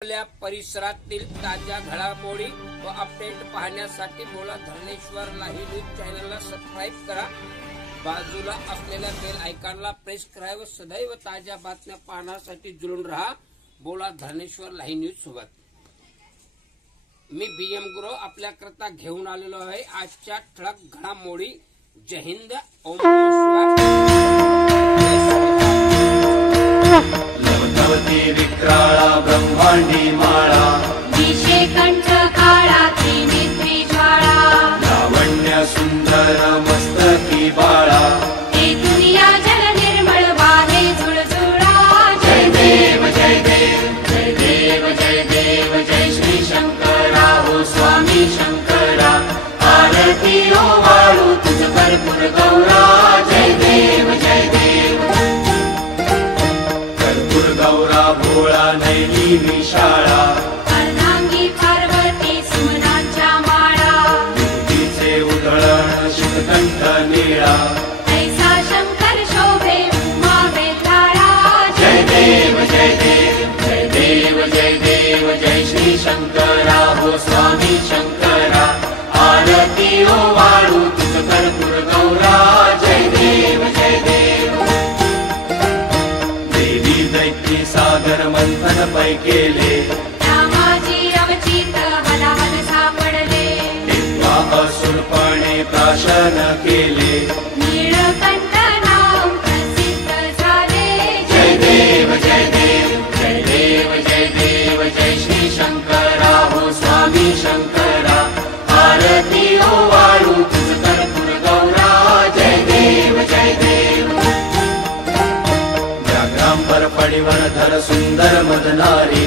आपल्या परिसरातील ताज्या घडामोडी व अपडेट पाहण्यासाठी बोला धरणेश्वर लाईव्ह न्यूज चॅनलला सबस्क्राईब करा। बाजूला असलेल्या बेल आयकॉनला प्रेस करा व सदैव ताज्या बातम्या पाहण्यासाठी जुळून रहा बोला धरणेश्वर लाईव्ह न्यूज सोबत। मी बीएम गुरु आपल्याकरता घेऊन आलेलो आहे आजच्या ठळक घडामोडी। जय हिंद, ओम नमः शिवाय। विक्राळा ब्रह्मांडी माळा दिशे कंठ काळा त्रिनेत्री ज्वाळा लावण्य सुंदर मस्तकी बाळा हे दुनिया जल निर्मळ वाहे झुळझुळा। जय देव जय देव जय देव जय देव जय श्री शंकरा हो स्वामी शंकरा। आरती ओ वाळू तुझ भरपूर गौरा। जय देव जय देव कर्पूर गौरा भोळा नैली विशाळा अर्धांगी पार्वती सुमनाच्या माळा तिचे उधळण शिवकंठ निळा ऐसा शंकर शोभे उमा वेताळा। जय देव जय देव जय देव जय देव जय श्री शंकरा हो स्वामी शंकरा। आरती ओ वाळू तुझ कर्पूर गौरा। जय देव जय देव देवी दैत्य सागर मंथन पै केले रामाजी अवचित हलाहल सापडले तेव्हा असुरपणे प्राशन केले नीळकंठ नाम प्रसिद्ध झाले। जय देव जय देव जय देव जय देव जय श्री शंकरा हो स्वामी शंकरा। आरती ओ वाळू तुझ कर्पूर गौरा। जय देव जय देव व्याघ्रांबर पडिवर धर सुंदर मदनारी